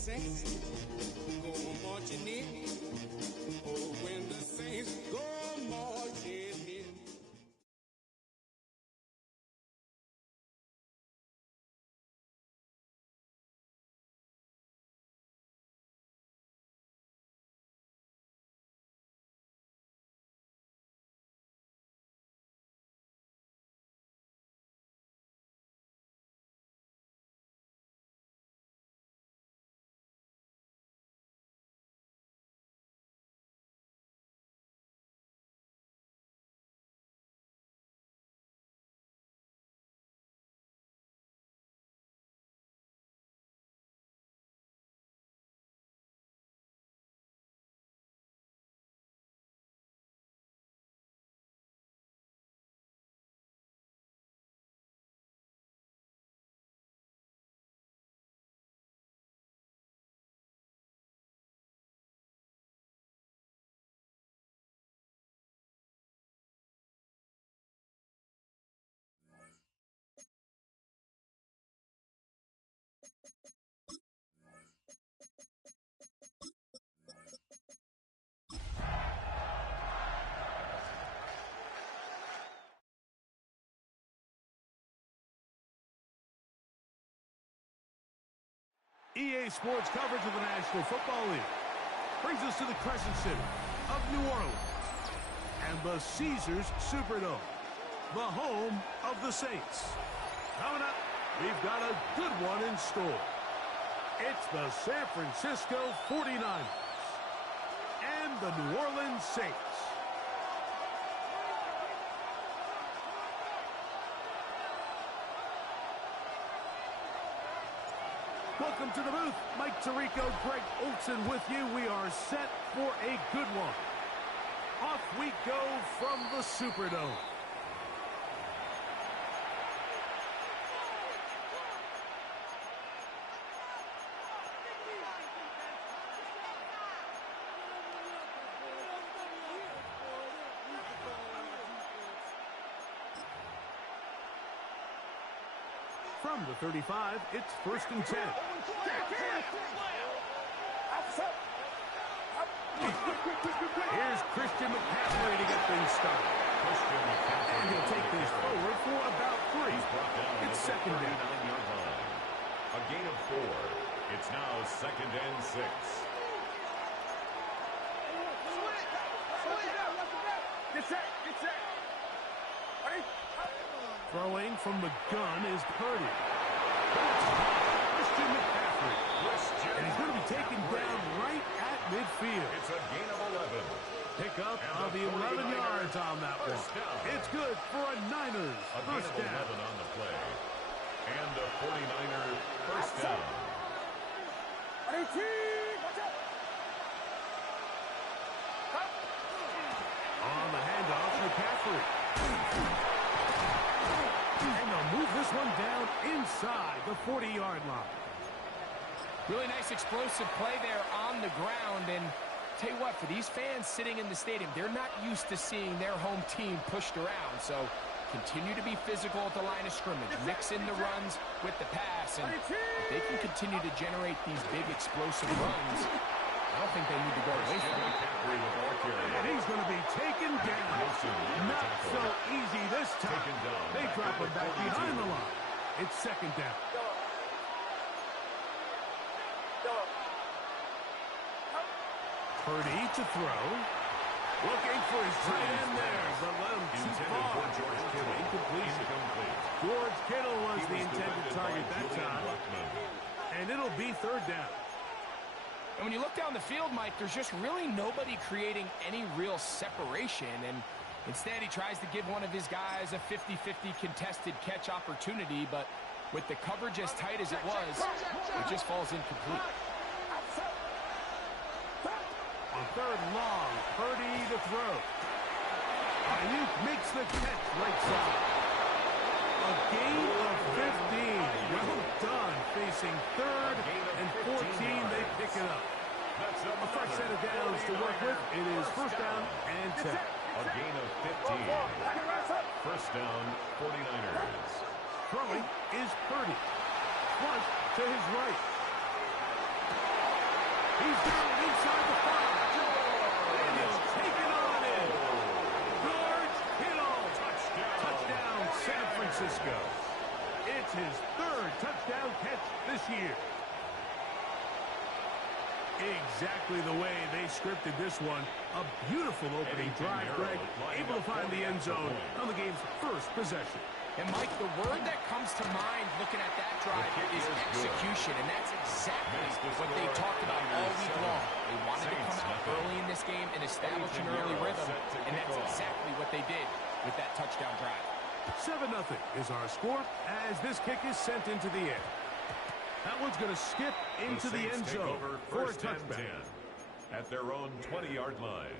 saints go marching in. Oh, when the saints go marching in. EA Sports coverage of the National Football League brings us to the Crescent City of New Orleans and the Caesars Superdome, the home of the Saints. Coming up, we've got a good one in store. It's the San Francisco 49ers and the New Orleans Saints. Welcome to the booth. Mike Tirico, Greg Olsen with you. We are set for a good one. Off we go from the Superdome. From the 35, it's 1st and 10. Here's Christian McCaffrey to get things started. And he'll take this forward for about 3. It's 2nd down. A gain of 4. It's now 2nd and 6. Get set. Ready? Throwing from the gun is Purdy. Christian McCaffrey. And he's going to be taken down right at midfield. It's a gain of 11. Pickup of 11 yards on that one. It's good for a Niners first down. 11 on the play. And a 49er first down. On the handoff, McCaffrey. And they'll move this one down inside the 40-yard line. Really nice explosive play there on the ground. And tell you what, for these fans sitting in the stadium, they're not used to seeing their home team pushed around. So continue to be physical at the line of scrimmage. Mix in the runs with the pass. And if they can continue to generate these big explosive runs, I don't think they need to go away from it. And he's going to be taken down. Not so easy this time. They drop him back behind the line. It's 2nd down. Purdy to throw. Looking for his tight end there, but let him too far. Incompletion. George Kittle was the intended target that time. And it'll be 3rd down. And when you look down the field, Mike, there's just really nobody creating any real separation. And instead, he tries to give one of his guys a 50-50 contested catch opportunity. But with the coverage as tight as it was, it just falls incomplete. On 3rd long, Purdy to throw. Ayuk makes the catch right side. A gain of 15. Well done. Facing 3rd and 14, they pick it up. A fresh set of downs to work with. It is 1st down and 10. A gain of 15. 1st down, 49ers. Throwing is Purdy. Flush to his right. He's down inside the 5. And he'll take it on in. George Kittle. Touchdown, San Francisco. It's his 3rd touchdown catch this year. Exactly the way they scripted this one. A beautiful opening drive, Greg. Able to find the end zone on the game's first possession. And, Mike, the word that comes to mind looking at that drive is execution, and that's exactly what they talked about all week long. They wanted to come out early in this game and establish an early rhythm, and that's exactly what they did with that touchdown drive. 7-0 is our score as this kick is sent into the air. That one's going to skip into the end zone for a touchback. At their own 20-yard line.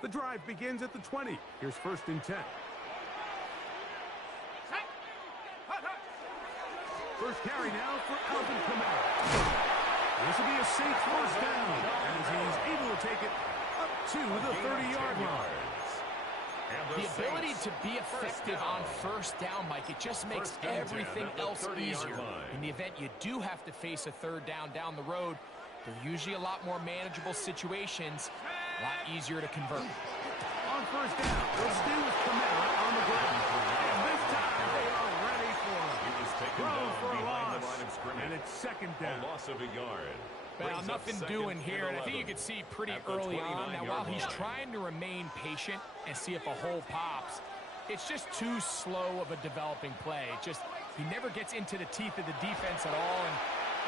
The drive begins at the 20. Here's 1st and 10. First carry now for Alvin Kamara. This will be a Saints first down as he's able to take it up to the 30-yard line. The ability to be effective on first down, Mike, it just makes everything else easier. In the event you do have to face a 3rd down the road, they're usually a lot more manageable situations, a lot easier to convert. On first down, they'll stay with Kamara on the ground. And this time they are ready for him. He was taken down behind the line of scrimmage. And it's 2nd down. A loss of a yard. Well, nothing doing here, and I think you can see pretty early on. Now, while he's trying to remain patient and see if a hole pops, it's just too slow of a developing play. He never gets into the teeth of the defense at all and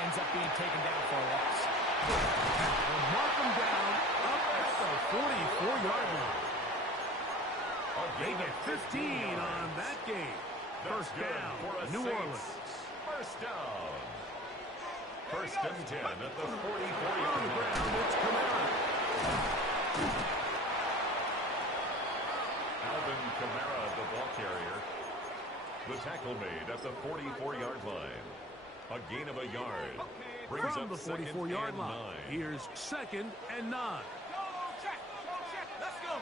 ends up being taken down for a loss. They'll mark him down up at the 44-yard line. They get 15 on that game. First down, New Orleans. First down. 1st and 10 at the 44-yard On the ground, it's Kamara. Alvin Kamara, the ball carrier. The tackle made at the 44-yard line. A gain of a yard. Brings From up the 44-yard line, here's 2nd and 9. Let's go.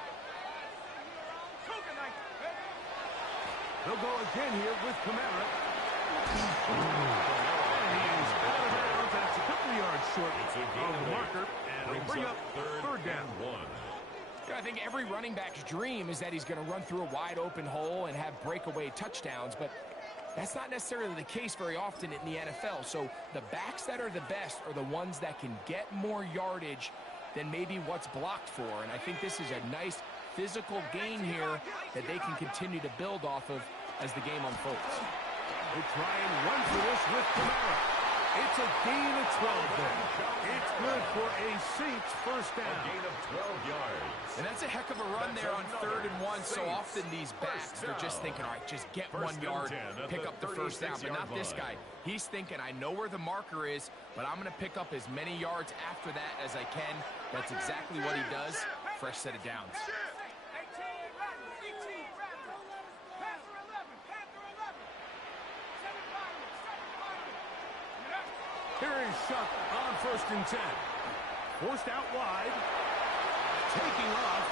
They'll go again here with Kamara. And he is out of bounds. That's a couple yards short of the marker. And it'll bring up 3rd down. I think every running back's dream is that he's going to run through a wide open hole and have breakaway touchdowns, but that's not necessarily the case very often in the NFL. So the backs that are the best are the ones that can get more yardage than maybe what's blocked for. And I think this is a nice physical gain here that they can continue to build off of as the game unfolds. They try and run for this with Kamara. It's a gain of 12 there. It's good for a Saints first down. A gain of 12 yards. And that's a heck of a run there on 3rd and 1. So often these backs, they're just thinking, all right, just get 1 yard, pick up the first down. But not this guy. He's thinking, I know where the marker is, but I'm going to pick up as many yards after that as I can. That's exactly what he does. Fresh set of downs. Here is Shuck on 1st and 10. Forced out wide. Taking off.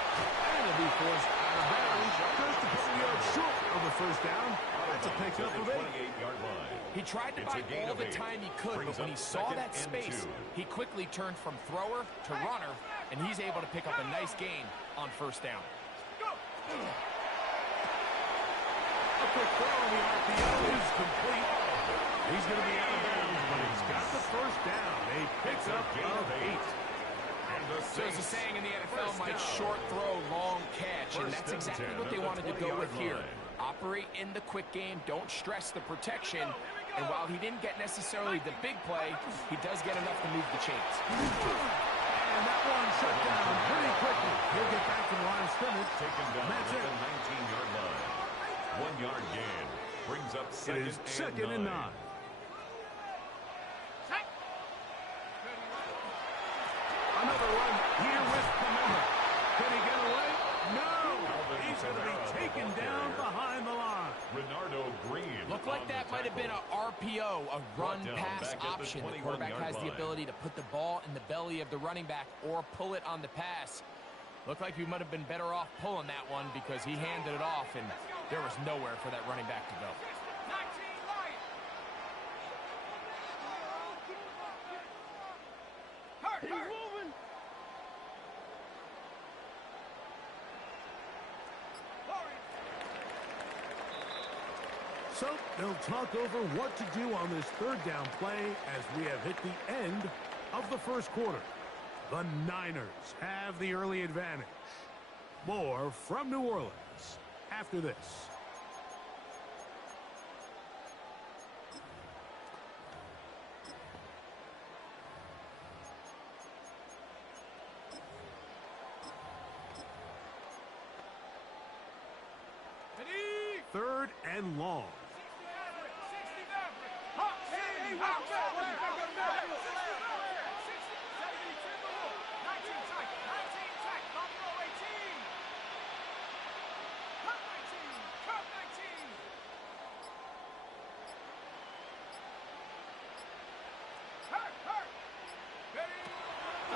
And it'll be forced out of bounds. Just a couple yards short of the first down. That's a pickup of 8. He tried to buy all the time he could, but when he saw that space, he quickly turned from thrower to runner, and he's able to pick up a nice gain on first down. A quick throw on the RPO is complete. He's going to be out of bounds, but he's got the first down. A pickup of 8. So as a saying in the NFL, Mike, short throw, long catch, and that's exactly what they wanted to go with here. Operate in the quick game, don't stress the protection, and while he didn't get necessarily the big play, he does get enough to move the chains. And that one shut down pretty quickly. He'll get back to the line of scrimmage. Taken down That's at it. the 19-yard line. 1 yard gain. Brings up It is 2nd and 9. Another run here with Kamara. Can he get away? No! He's going to be taken down behind the line. Renardo Green. Looked like that might have been an RPO, a run-pass option. The quarterback has the ability to put the ball in the belly of the running back or pull it on the pass. Looked like we might have been better off pulling that one because he handed it off, and there was nowhere for that running back to go. He's moving. So they'll talk over what to do on this third down play as we have hit the end of the first quarter. The Niners have the early advantage. More from New Orleans after this. Third and long.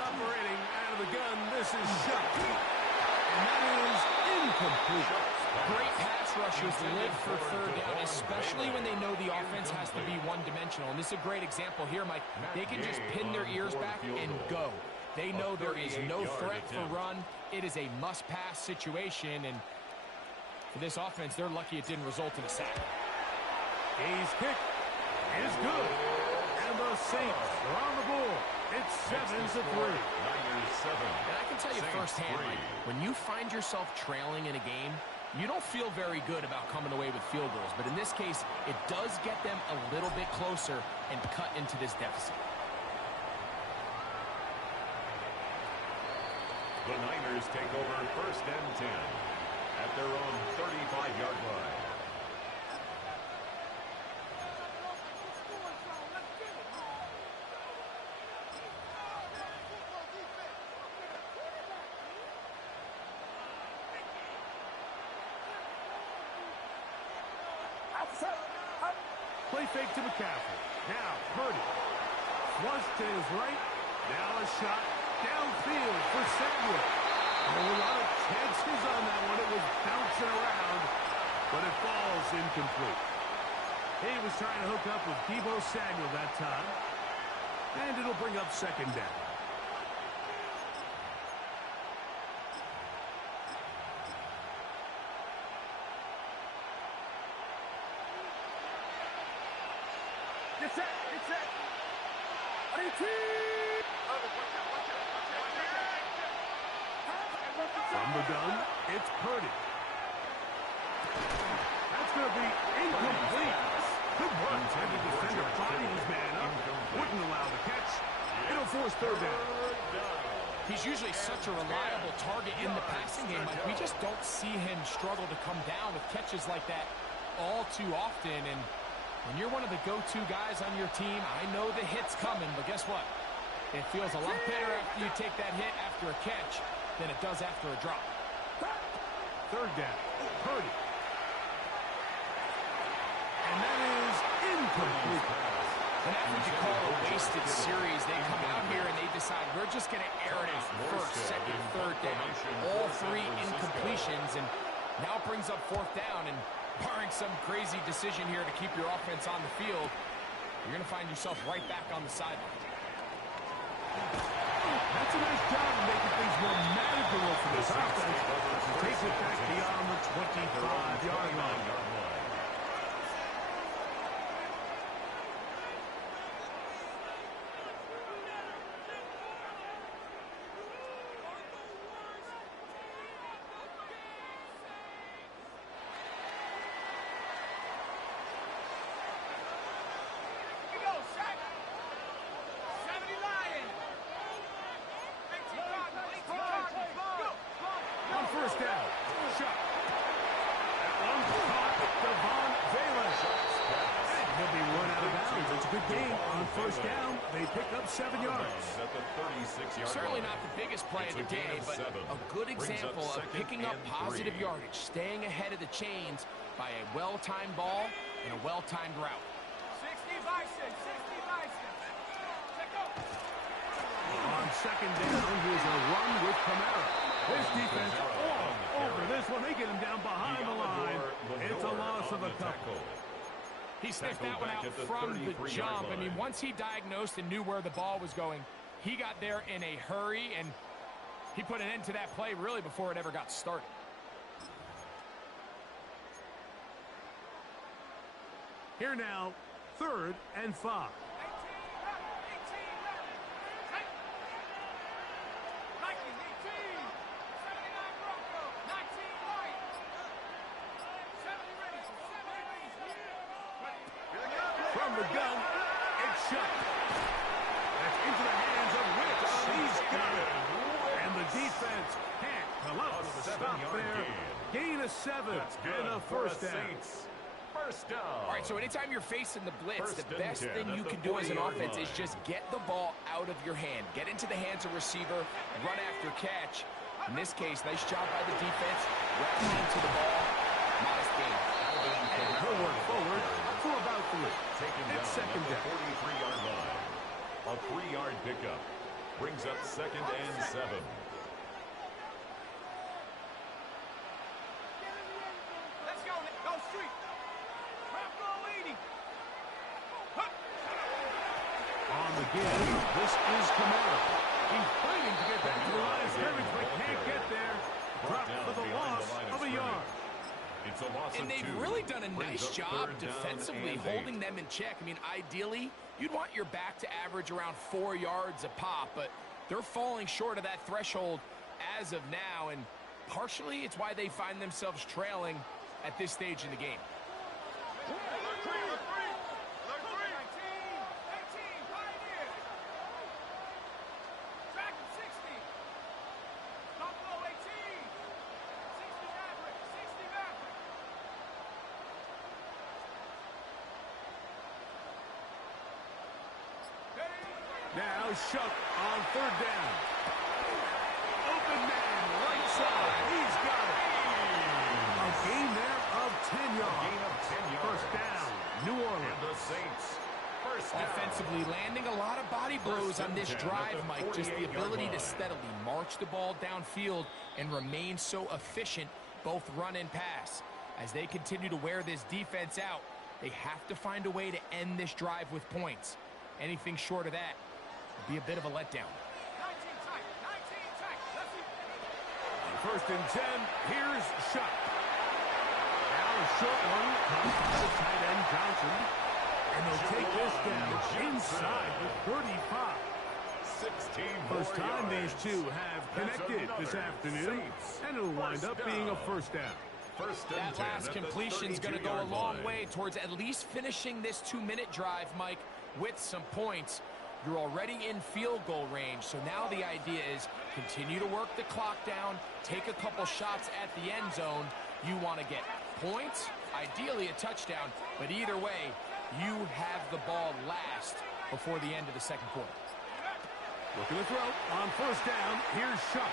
Operating out of the gun, this is shot. And that is incomplete. Great pass rushers live for third down, especially when they know the offense has to be one-dimensional. And this is a great example here, Mike. They can just pin their ears back and go. They know there is no threat for run. It is a must-pass situation, and for this offense, they're lucky it didn't result in a sack. Hayes' kick is good. And the Saints are on the board. It's 7-3. Niners 7. And I can tell you firsthand, Mike, when you find yourself trailing in a game, you don't feel very good about coming away with field goals. But in this case, it does get them a little bit closer and cut into this deficit. The Niners take over first and 10 at their own 35-yard line. Play fake to McCaffrey. Now Purdy. Flush to his right. Now a shot downfield for Samuel. Oh, a lot of chances on that one. It was bouncing around, but it falls incomplete. He was trying to hook up with Deebo Samuel that time. And it'll bring up second down. It's set. From the gun, it's Purdy. That's going to be incomplete. Good run. Intended defender bodied his man up. Wouldn't allow the catch. It'll force third down. He's usually such a reliable target in the passing game. Like, we just don't see him struggle to come down with catches like that all too often. And when you're one of the go-to guys on your team, I know the hit's coming, but guess what? It feels a lot better after you take that hit after a catch than it does after a drop. Third down. Purdy. And that is incomplete. And that's what you call a wasted series. They come out here and they decide we're just going to air it out first, second, third down. All three incompletions, and now it brings up fourth down. And barring some crazy decision here to keep your offense on the field, you're going to find yourself right back on the sideline. That's a nice job of making things more manageable for this offense. Takes it back beyond the 25-yard line. First down. Shot. That one caught Devon Valens. And he'll be run out of bounds. It's a good game. On first down, they pick up 7 yards. At the 36-yard Certainly line. not the biggest play of the day, but a good example of picking up positive yardage, staying ahead of the chains by a well-timed ball and a well-timed route. 60 bicep. On second down, here's a run with Kamara. This defense all over this one. They get him down behind the line. It's a loss of a couple. He sniffed that one out from the jump. I mean, once he diagnosed and knew where the ball was going, he got there in a hurry, and he put an end to that play really before it ever got started. Here now, 3rd and 5. From the gun, it's shot. That's into the hands of Wicks. He's got it. And the defense can't come up with a stop there. Gain of 7 and a first down. All right, so anytime you're facing the blitz, the best thing you can do as an offense is just get the ball out of your hand. Get into the hands of receiver, run after catch. In this case, nice job by the defense. Grabbing into the ball. Modest gain. And he'll work forward for about 3. It's second down. 43-yard line. A 3-yard pickup brings up 2nd and 7. Let's go. Go street. On the give, this is Kamara. He's fighting to get back to the line of scrimmage, but can't get there. Dropped for the loss of a yard. It's a loss And they've really done a nice job defensively holding them in check. I mean, ideally, you'd want your back to average around 4 yards a pop, but they're falling short of that threshold as of now, and partially it's why they find themselves trailing at this stage in the game. Now Shuck on 3rd down. Open man, right side. He's got it. A gain there of 10 yards. First down, New Orleans. And the Saints. First down. Offensively landing a lot of body blows on this drive, Mike. Just the ability to steadily march the ball downfield and remain so efficient, both run and pass. As they continue to wear this defense out, they have to find a way to end this drive with points. Anything short of that would be a bit of a letdown. 19 tight. On 1st and 10, here's Shuck. Now a short one comes from the tight end Johnson. And they'll take this down inside the 35. 16 First time yards. these two have connected this afternoon, and it'll wind up being a first down. That last completion's going to go a long way towards at least finishing this 2-minute drive, Mike, with some points. You're already in field goal range, so now the idea is continue to work the clock down, take a couple shots at the end zone. You want to get points, ideally a touchdown, but either way, you have the ball last before the end of the second quarter. Looking to throw on 1st down. Here's Shuck.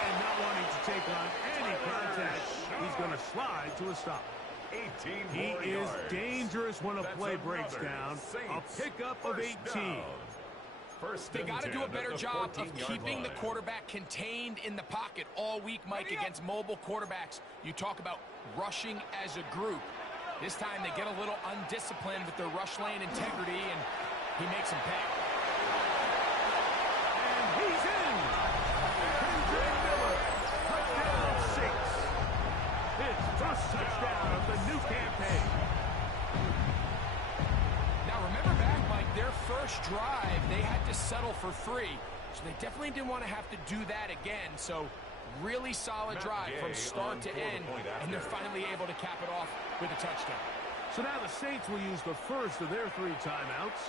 And not wanting to take on any contact, he's going to slide to a stop. 18 He more is yards. dangerous when a That's play breaks another down. Saints A pickup of 18. first down. First They and got to do a 10 better at the job of 14-yard keeping the line. quarterback contained in the pocket all week, Mike, against mobile quarterbacks. You talk about rushing as a group. This time they get a little undisciplined with their rush lane integrity, and he makes them pay. And he's in. Kendrick Miller. Touchdown, 6. His first touchdown of the new campaign. Now remember back, Mike, their first drive, they had to settle for 3. So they definitely didn't want to have to do that again. So really solid drive from start to end, and they're finally able to cap it off with a touchdown. So now the Saints will use the first of their 3 timeouts.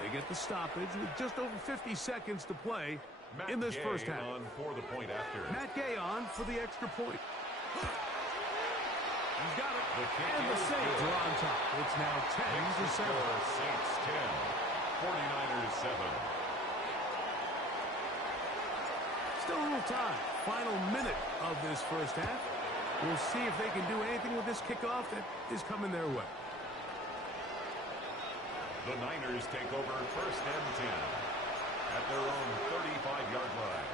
They get the stoppage with just over 50 seconds to play in this first half. On for the point after. Matt Gay on for the extra point. He's got it. And the Saints are on top. It's now 10-7. Saints 10, 49ers 7. Still a little time. Final minute of this first half. We'll see if they can do anything with this kickoff that is coming their way. The Niners take over 1st and 10. at their own 35-yard line.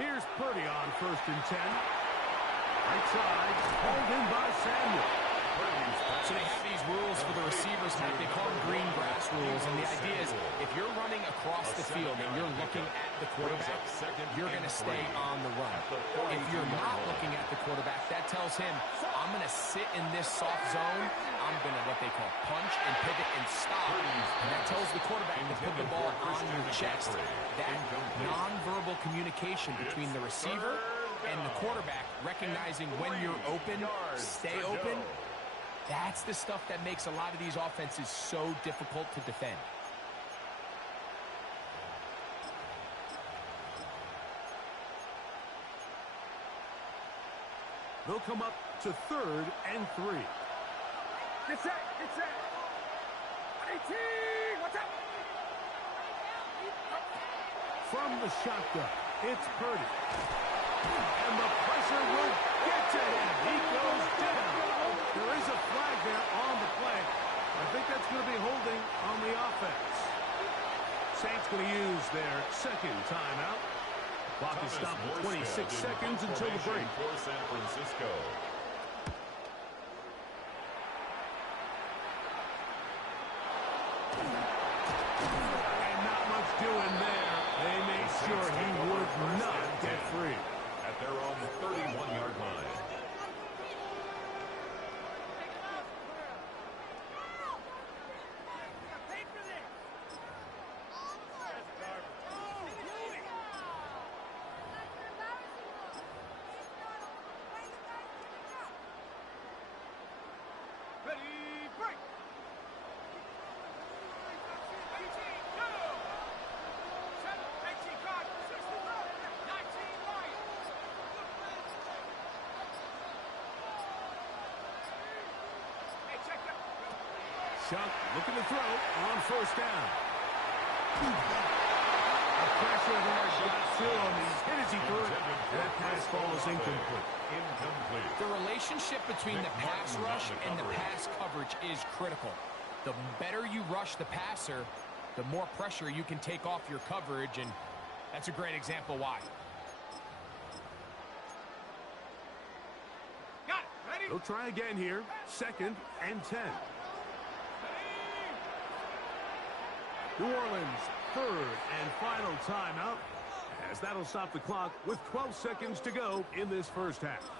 Here's Purdy on 1st and 10. Right side, hauled in by Samuel. So they have these rules for the receivers, Mike. They call them green grass rules. And the idea is if you're running across the field and you're looking at the quarterback, you're going to stay on the run. If you're not looking at the quarterback, that tells him, I'm going to sit in this soft zone. I'm going to what they call punch and pivot and stop. And that tells the quarterback to put the ball on your chest. That nonverbal communication between the receiver and the quarterback, recognizing when you're open, stay open, that's the stuff that makes a lot of these offenses so difficult to defend. They'll come up to 3rd and 3. Get set, get set. 18, what's up? From the shotgun, it's Purdy. And the pressure will get to him. He goes down. There is a flag there on the play. I think that's going to be holding on the offense. Saints going to use their 2nd timeout. Clock is stopped at 26 seconds until the break. For San Francisco. And not much doing there. They made sure he would not get free. At their own 31-yard line. Chuck looking to throw on 1st down. The pressure there got to him. He's hit as he threw it. That pass ball is incomplete. The relationship between the pass rush and the pass coverage is critical. The better you rush the passer, the more pressure you can take off your coverage, and that's a great example why. Got it, ready? They'll try again here. 2nd and 10. New Orleans, 3rd and final timeout, as that'll stop the clock with 12 seconds to go in this 1st half.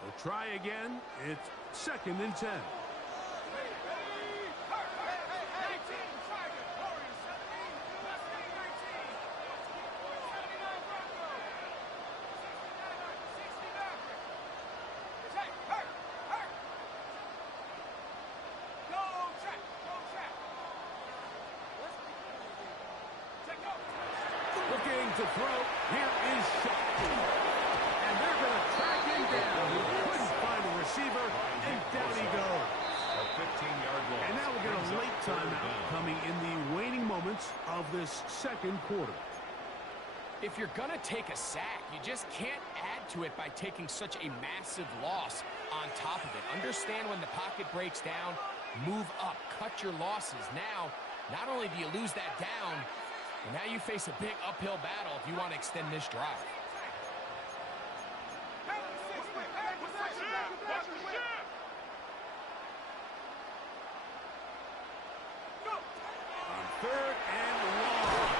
They'll try again. It's 2nd and 10. Looking to throw. Here is Chuck. And they're going to track him down. He couldn't find a receiver, and down he goes. A 15-yard loss. And now we'll get a late timeout coming in the waning moments of this 2nd quarter. If you're going to take a sack, you just can't add to it by taking such a massive loss on top of it. Understand when the pocket breaks down, move up, cut your losses. Now, not only do you lose that down, but now you face a big uphill battle if you want to extend this drive. On 3rd and long.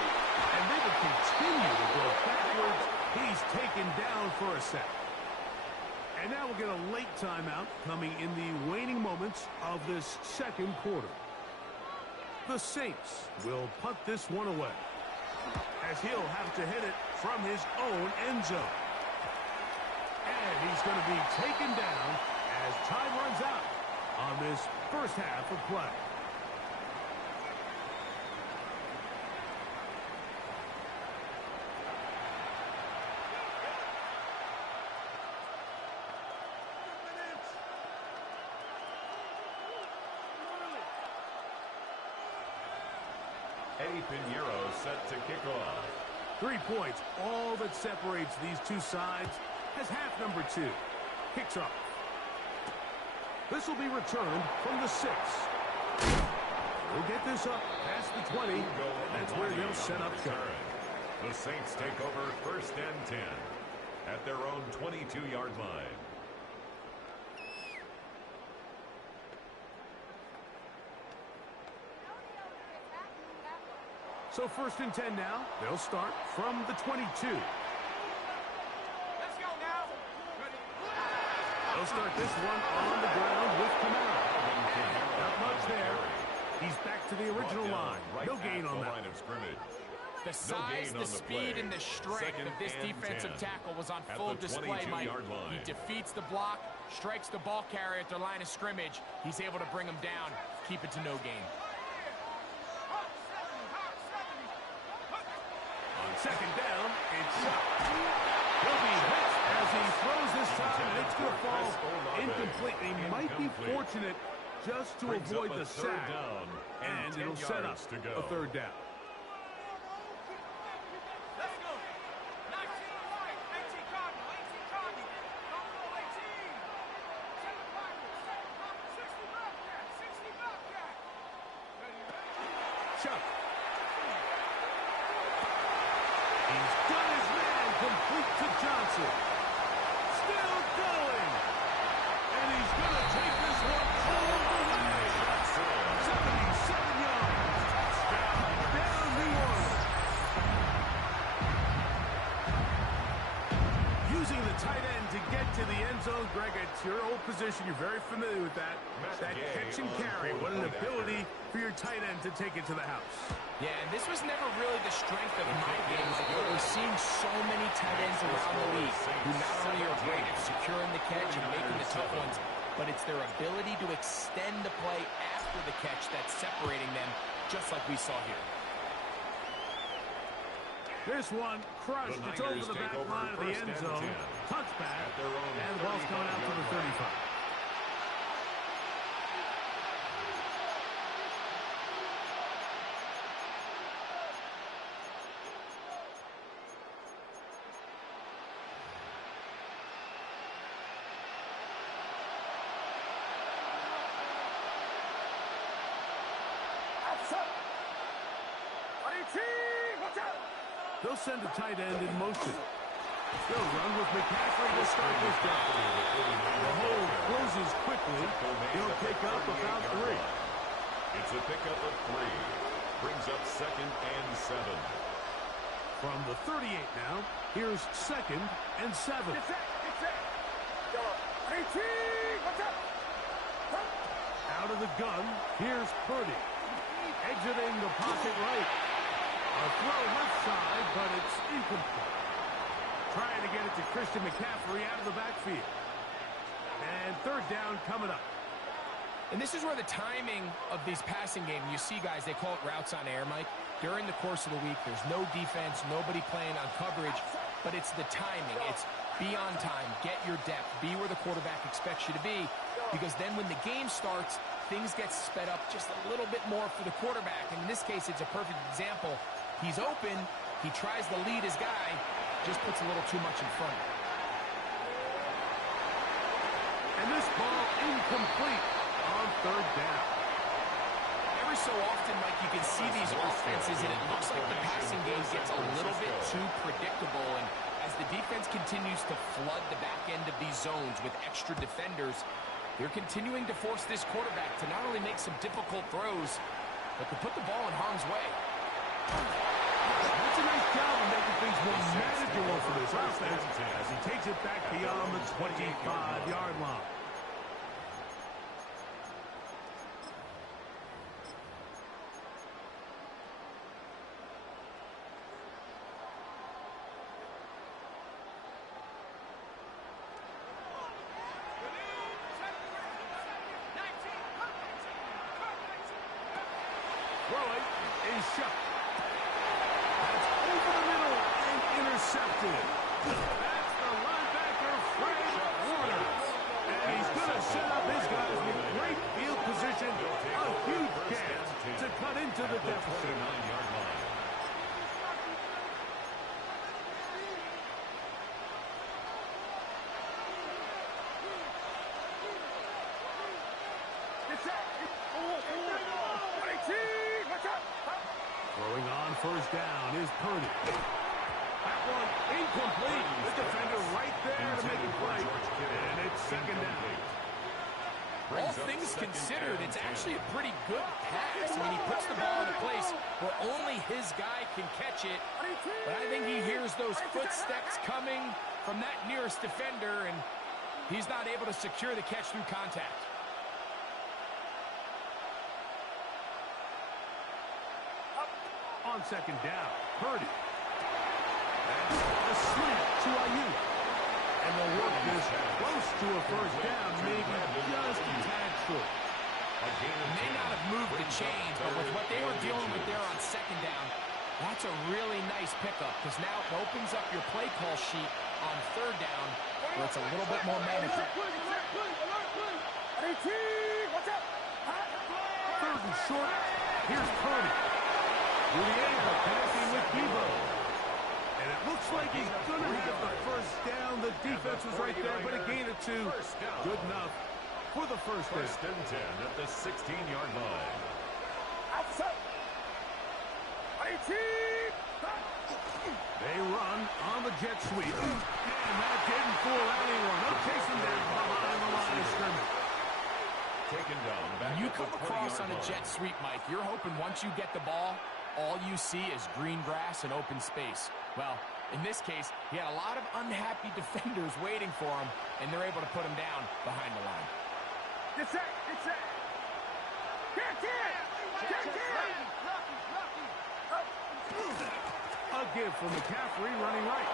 And they will continue to go backwards. He's taken down for a sack. And now we'll get a late timeout coming in the waning moments of this 2nd quarter. The Saints will punt this one away, as he'll have to hit it from his own end zone. And he's going to be taken down as time runs out on this 1st half of play. Pinheiro set to kick off. 3 points, all that separates these two sides, as half number 2 kicks off. This will be returned from the 6. We'll get this up past the 20. That's where they'll set up shop. The Saints take over 1st and 10 at their own 22-yard line. So 1st and 10 now. They'll start from the 22. Let's go now. They'll start this one on the ground with Kamara. Not much there. He's back to the original line. No gain on that. Line of scrimmage. The size, the speed, and the strength of this defensive tackle was on full display, Mike. He defeats the block, strikes the ball carrier at their line of scrimmage. He's able to bring him down, keep it to no gain. On 2nd down, it's shot. He'll be hit as he throws this time, and it's going to fall incomplete. He might be fortunate just to avoid the sack, and it'll set up a 3rd down. Chuck. He's got his man complete to Johnson. Still going. And he's going to take this one all the way. 77 yards. Touchdown, New Orleans. Using the tight end to get to the end zone, Greg, it's your old position. You're very familiar with that. That catch and carry. What an ability for your tight end to take it to the house. Yeah, and this was never really the strength of my game. Like, we're seeing so many tight ends around the league who not only are great at securing the catch and making the tough ones, but it's their ability to extend the play after the catch that's separating them, just like we saw here. This one crushed. It's over the back line of the end zone. Touchback. And the ball's coming out to the 35. They'll send a tight end in motion. They'll run with McCaffrey to start this drive. The hole closes quickly. He'll pick up about 3. It's a pickup of 3. Brings up 2nd and 7. From the 38 now, here's 2nd and 7. Out of the gun, here's Purdy. Exiting the pocket right. A throw left side, but it's incomplete. Trying to get it to Christian McCaffrey out of the backfield. And 3rd down coming up. And this is where the timing of these passing games, you see, guys, they call it routes on air, Mike. During the course of the week, there's no defense, nobody playing on coverage, but it's the timing. It's be on time, get your depth, be where the quarterback expects you to be, because then when the game starts, things get sped up just a little bit more for the quarterback. And in this case, it's a perfect example. He's open. He tries to lead his guy. Just puts a little too much in front. And this ball incomplete on 3rd down. Every so often, Mike, you can see these offenses, and it looks like the passing game gets a little bit too predictable. And as the defense continues to flood the back end of these zones with extra defenders, they're continuing to force this quarterback to not only make some difficult throws, but to put the ball in harm's way. That's a nice job of making things more manageable for this offense as he takes it back beyond the 25-yard line. Throwing is shot. That's over the middle and intercepted. That's the linebacker, Fred Warner. And he's going to set up his guys with great field position. A huge chance to cut into the deficit. goes down is Purdy. That one incomplete. The defender right there to make a play. And it's second down. All things considered, it's actually a pretty good pass. I mean, he puts the ball in a place where only his guy can catch it. But I think he hears those footsteps coming from that nearest defender, and he's not able to secure the catch through contact. On second down, Purdy. That's a slant to Ayuk. And they'll work this close to a first down, maybe just a tad short. May not have moved the chains, but with what they were dealing with there on second down, that's a really nice pickup, because now it opens up your play call sheet on third down, where it's a little bit more manageable. Third and short. Here's Purdy. Through the air, connecting with Debo. And it looks like he's going to have the first down. The defense was right there, but a gain of 2. Good enough for the first down. First and 10 at the 16-yard line. They run on the jet sweep. And that didn't fool anyone. They'll chase him down behind the line of scrimmage. Taken down. When you come across on a jet sweep, Mike, you're hoping once you get the ball, all you see is green grass and open space. Well, in this case, he had a lot of unhappy defenders waiting for him, and they're able to put him down behind the line. Get set! Get set! A give from McCaffrey running right.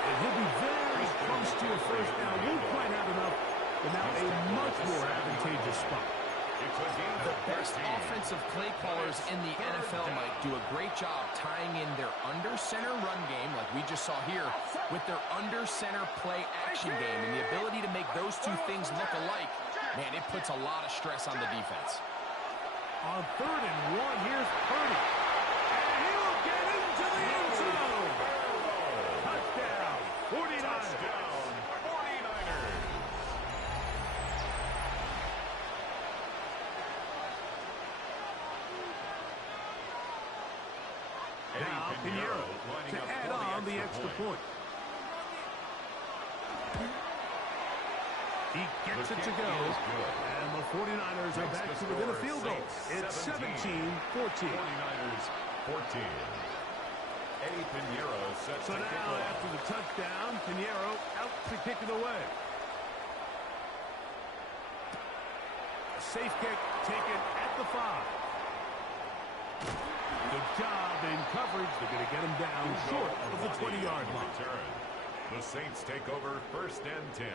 And he'll be very close to a first down. Won't quite have enough, but now a much more advantageous spot. The best offensive play callers in the NFL, Mike, do a great job tying in their under-center run game, like we just saw here, with their under-center play action game. And the ability to make those two things look alike, man, it puts a lot of stress on the defense. On third and 1, here's Purdy. And he will get into the end zone. Touchdown, 49ers. Now, Pinheiro to add on the extra point. He gets it to go. And the 49ers are back to within a field goal. It's 17-14. 49ers 14. Eddie Pinheiro sets So now, after the touchdown, Pinheiro out to kick it away. A safe kick taken at the 5. Good job in coverage. They're going to get him down short of the 20-yard line. The Saints take over first and 10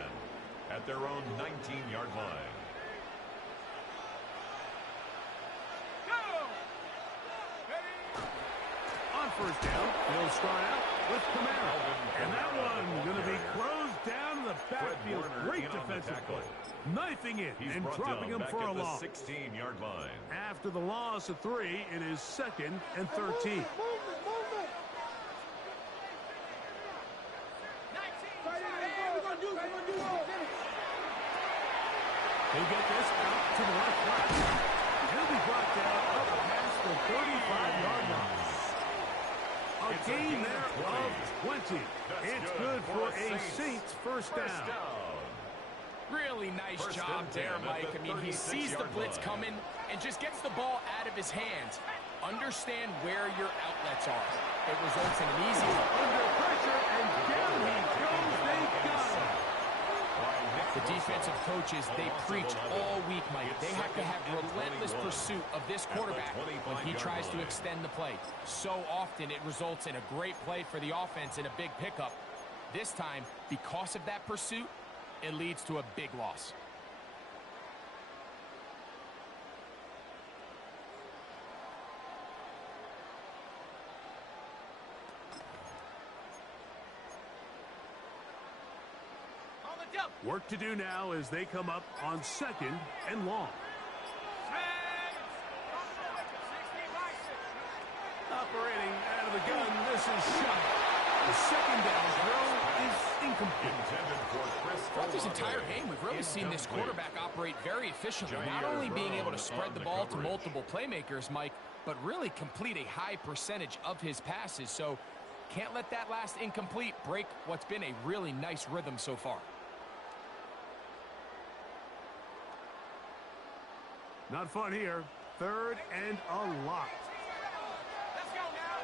at their own 19-yard line. On first down, they'll start out with Kamara. And that one going to be closed down in the backfield. Great defensive play. Knifing it and dropping him for a loss. 16-yard line. After the loss of 3, it is 2nd and 13. He'll get this out to the left flat. He'll be brought down up past the 35-yard line. A gain there of 20. It's good for a Saints first down. Really nice job there, Mike. I mean, he sees the blitz coming and just gets the ball out of his hands. Understand where your outlets are. It results in an easy under pressure, and down he goes. They got him. The defensive coaches, they preach all week, Mike. They have to have relentless pursuit of this quarterback when he tries to extend the play. So often it results in a great play for the offense and a big pickup. This time, because of that pursuit, it leads to a big loss. Work to do now as they come up on 2nd and long. Operating out of the gun, this is shot. The second down throw is incomplete. Throughout this entire game, we've really seen this quarterback operate very efficiently, not only being able to spread the ball to multiple playmakers, Mike, but really complete a high percentage of his passes. So can't let that last incomplete break what's been a really nice rhythm so far. Not fun here. 3rd and a lot. Let's go now.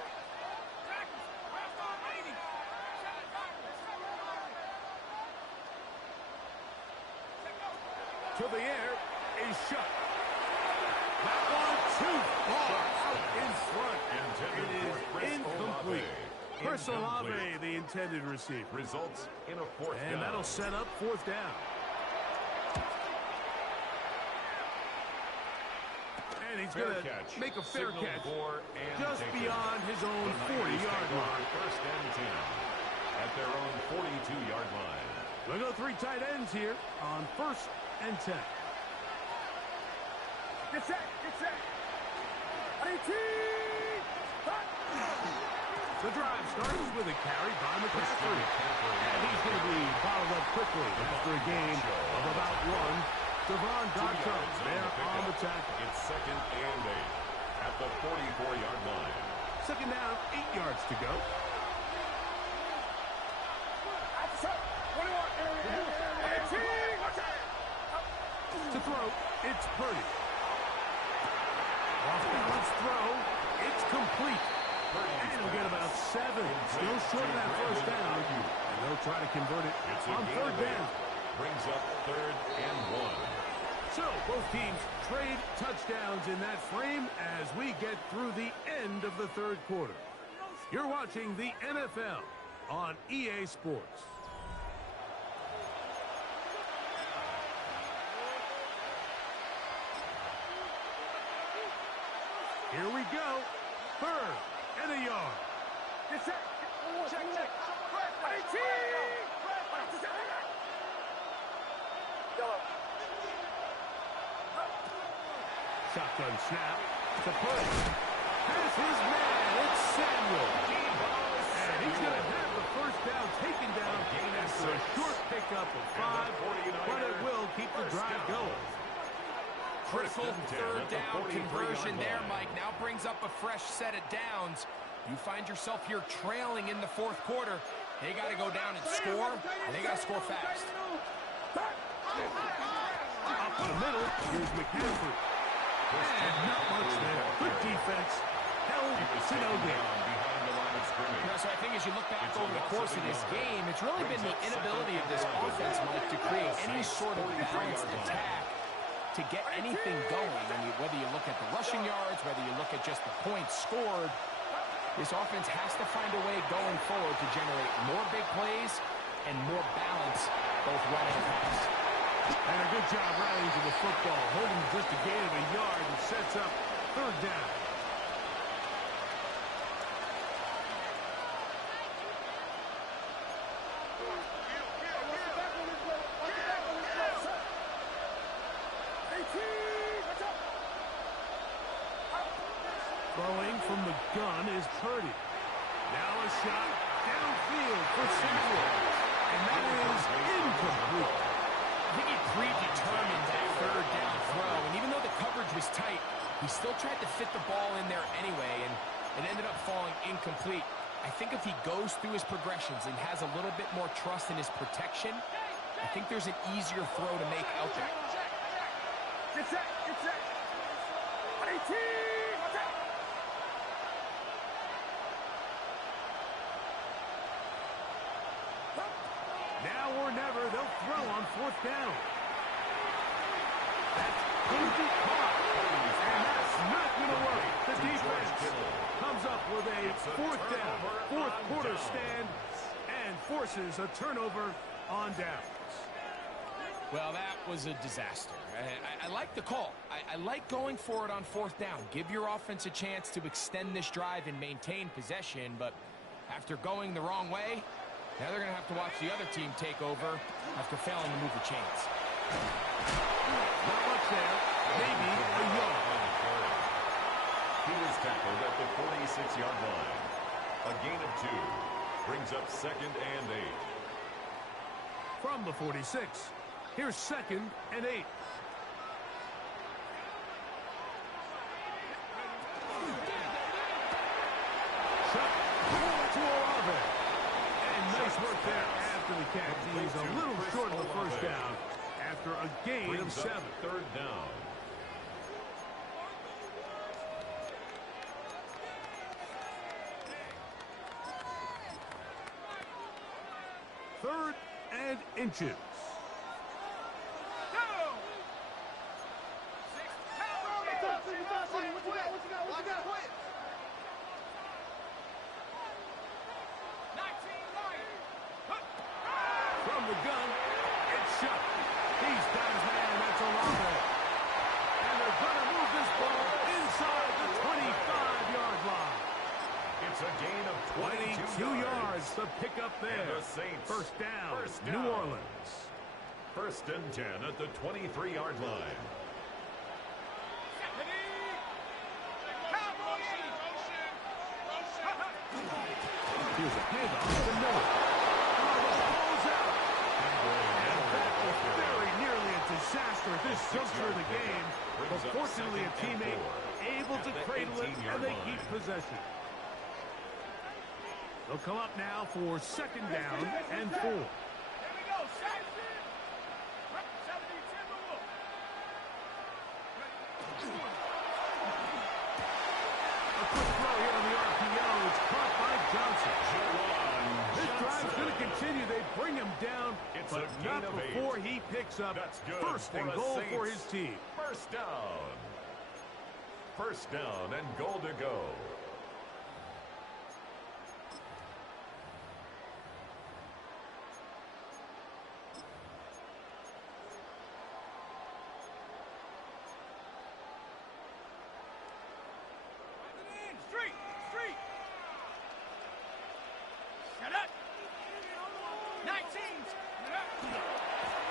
To the air, is shut. That one too far out in front. It is incomplete. Chris Olave, the intended receiver. Results in a 4th down. And that'll set up 4th down. And he's going to make a fair catch just beyond his own 40-yard line. 1st and 10 at their own 42-yard line. We'll go 3 tight ends here on 1st and 10. Get set. Get set. The drive starts with a carry by McCaffrey. And he's going to be bottled up quickly after a gain of about 1. Devon Dotson there on the tackle. It's 2nd and 8 at the 44-yard line. 2nd down, 8 yards to go. To throw, it's Purdy. Off-balance throw, it's complete. And he'll get about 7. Still short of that 1st down. And they'll try to convert it on 3rd down. Brings up 3rd and 1. So, both teams trade touchdowns in that frame as we get through the end of the 3rd quarter. You're watching the NFL on EA Sports. Here we go. 3rd and a yard. Get set. Check. Shotgun snap to Purdy. Has his man. It's Samuel. And he's going to have the 1st down taken down after a short pickup of 5, but it will keep the drive going. Critical 3rd down conversion there, Mike. Now brings up a fresh set of downs. You find yourself here trailing in the 4th quarter. They got to go down and score, and they got to score fast. Up the middle, here's McCaffrey. And not much there. Good defense. Held to no gain. So I think as you look back over the course of this game, it's really been the inability of this offense, Mike, to create any sort of balanced attack to get anything going. I mean, whether you look at the rushing yards, whether you look at just the points scored, this offense has to find a way going forward to generate more big plays and more balance, both run and pass. And a good job rallying to the football, holding just a gain of a yard and sets up 3rd down. Throwing from the gun is Purdy. Now a shot downfield for Samuel. And that is incomplete. I think he predetermined that 3rd down throw, and even though the coverage was tight, he still tried to fit the ball in there anyway, and it ended up falling incomplete. I think if he goes through his progressions and has a little bit more trust in his protection, I think there's an easier throw to make out there. Get set. Now or never, they'll throw on 4th down. That's going to be caught. And that's not going to work. The defense comes up with a 4th down, 4th quarter stand, and forces a turnover on downs. Well, that was a disaster. I like the call. I like going for it on 4th down. Give your offense a chance to extend this drive and maintain possession, but after going the wrong way, now they're going to have to watch the other team take over after failing to move the chains. Not much there. Maybe a yard. He was tackled at the 46-yard line. A gain of 2 brings up 2nd and 8. From the 46, here's 2nd and 8. To Olave. And nice work there after the catch. He's a little short of the first down after a gain of 7. Third down. Third and inches. From the gun, it's shut. He's got his man. That's Olave. And they're going to move this ball inside the 25-yard line. It's a gain of 22 yards to pick up there. And the Saints. First down, New Orleans. First and 10 at the 23-yard line. Here's a handoff to Miller. Ball's out. And that was very nearly a disaster at this juncture of the game. But fortunately, a teammate able to cradle it, and they keep possession. They'll come up now for second down and 4. A quick throw here on the RPO. It's caught by Johnson. This drive's going to continue. They bring him down, but not before he picks up first and goal for his team. First down. First down and goal to go.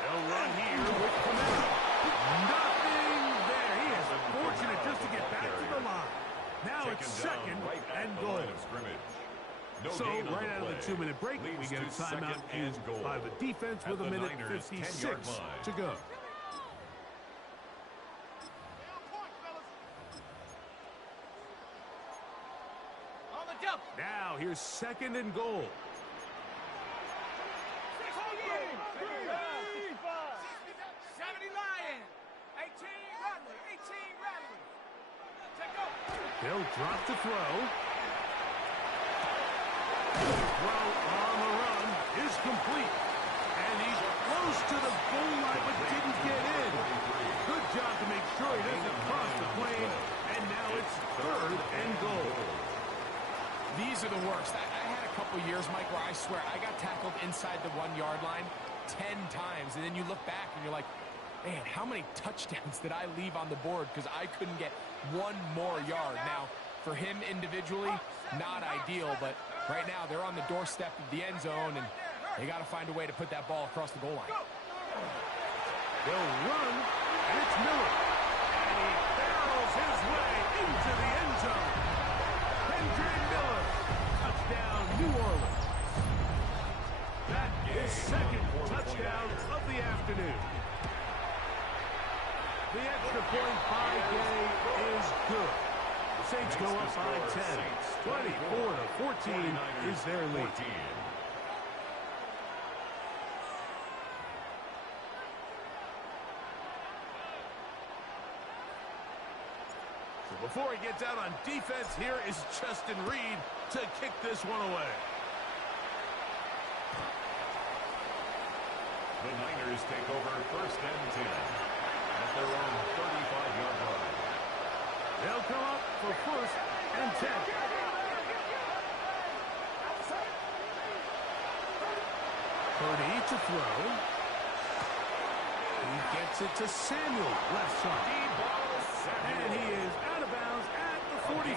They'll run here with Clement. Nothing there. He is fortunate just to get back to the line. Now it's second and goal. So right out of the 2-minute break, we get a timeout used by the defense with a minute 56 to go. Now here's second and goal. They'll drop the throw. The throw on the run is complete. And he's close to the goal line but didn't get in. Good job to make sure he doesn't cross the plane. And now it's third and goal. These are the worst. I had a couple years, Mike, where I swear I got tackled inside the 1-yard line 10 times. And then you look back and you're like, man, how many touchdowns did I leave on the board because I couldn't get one more yard? Now, for him individually, not ideal, but right now they're on the doorstep of the end zone, and they got to find a way to put that ball across the goal line. They'll run, and it's Miller. And he barrels his way into the end zone. Andre Miller, touchdown, New Orleans. That is second touchdown of the afternoon. The extra point by Gay is good. The Saints go up by 10. 24-14 is their lead. So before he gets out on defense, here is Justin Reed to kick this one away. The Niners take over first and 10. At their own 35-yard line. They'll come up for first and 10. Purdy to throw. He gets it to Samuel, left side. And he is out of bounds at the 45.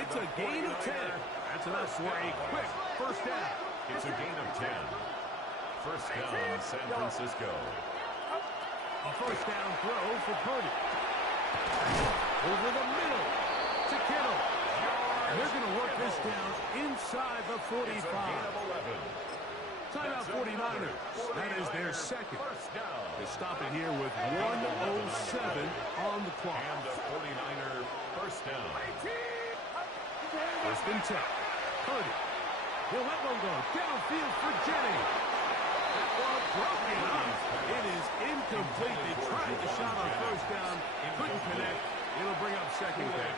It's a gain of 10. That's enough for a quick first down. It's a gain of 10. First down, San Francisco. A first down throw for Purdy. Over the middle to Kittle. And they're going to work this down inside the 45. Timeout 49ers. That is their second. They stop it here with 1:07 on the clock. And a 49er first down. First and 10. Purdy. He'll let one go. Downfield for Jennings. That ball broken up. It is incomplete. They tried the shot on first down. Couldn't connect. It'll bring up second down.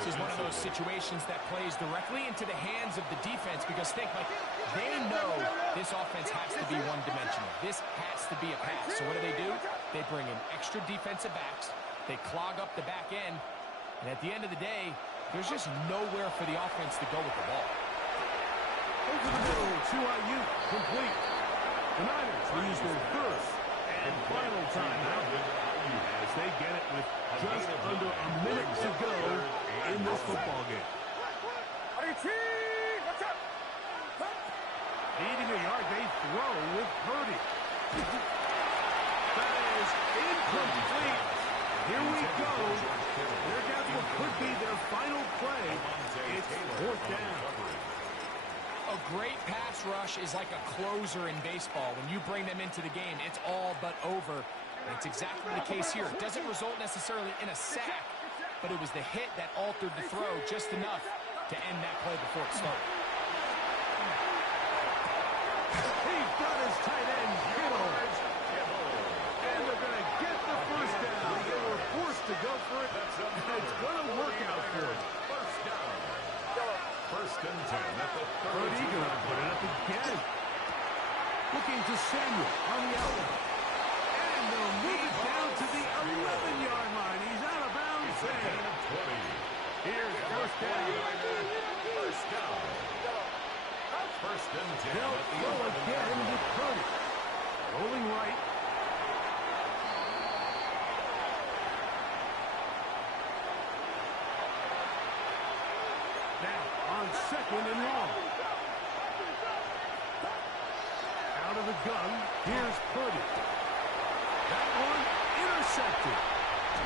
This is one of those situations that plays directly into the hands of the defense because think, like, they know this offense has to be one-dimensional. This has to be a pass. So what do? They bring in extra defensive backs. They clog up the back end. And at the end of the day, there's just nowhere for the offense to go with the ball. Over the middle to Ayuk, complete. The Niners will use their third and final timeout as they get it with just under a minute to go in this football game. Needing a yard, they throw with Purdy. That is incomplete. Here we go. They're down to what could be their final play. It's fourth down. A great pass rush is like a closer in baseball. When you bring them into the game, it's all but over. And it's exactly the case here. It doesn't result necessarily in a sack, but it was the hit that altered the throw just enough to end that play before it started. He's got his tight end, Kittle. And they're going to get the first down. They were forced to go for it, and it's going to work out for them. First down. First and 10 at the 32. Purdy going to put it up again. Looking to Samuel on the outlet. And they'll move it down to the 11-yard line. He's out of bounds there. 20. Here's first down. First down. First and 10 They'll at the throw 11-yard again line. with Purdy. Rolling right. Now on second and long. Out of the gun, here's Purdy. That one intercepted.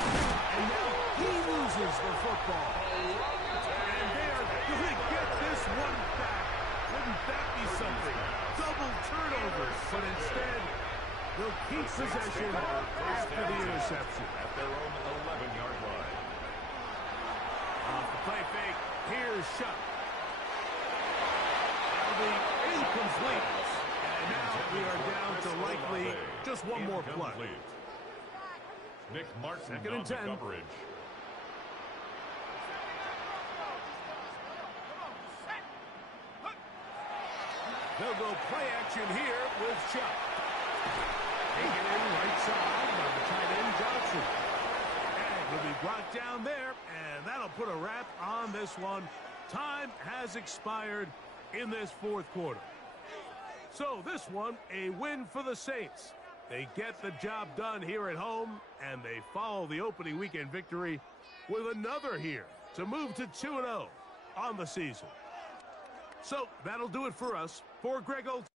And now he loses the football. And they are going to get this one back. Wouldn't that be something? Double turnovers, but instead, they'll keep possession after the interception. At their own 11-yard line. Off the play fake, here's Shutt. That'll be incomplete. And now we are down to likely just one more play. Nick Martin Second and on the 10. coverage. They'll go play action here with Shutt. Taken in right side by the tight end Johnson. And he'll be brought down there, and that'll put a wrap on this one. Time has expired in this fourth quarter. So this one, a win for the Saints. They get the job done here at home, and they follow the opening weekend victory with another here to move to 2-0 on the season. So that'll do it for us. For Greg Olson.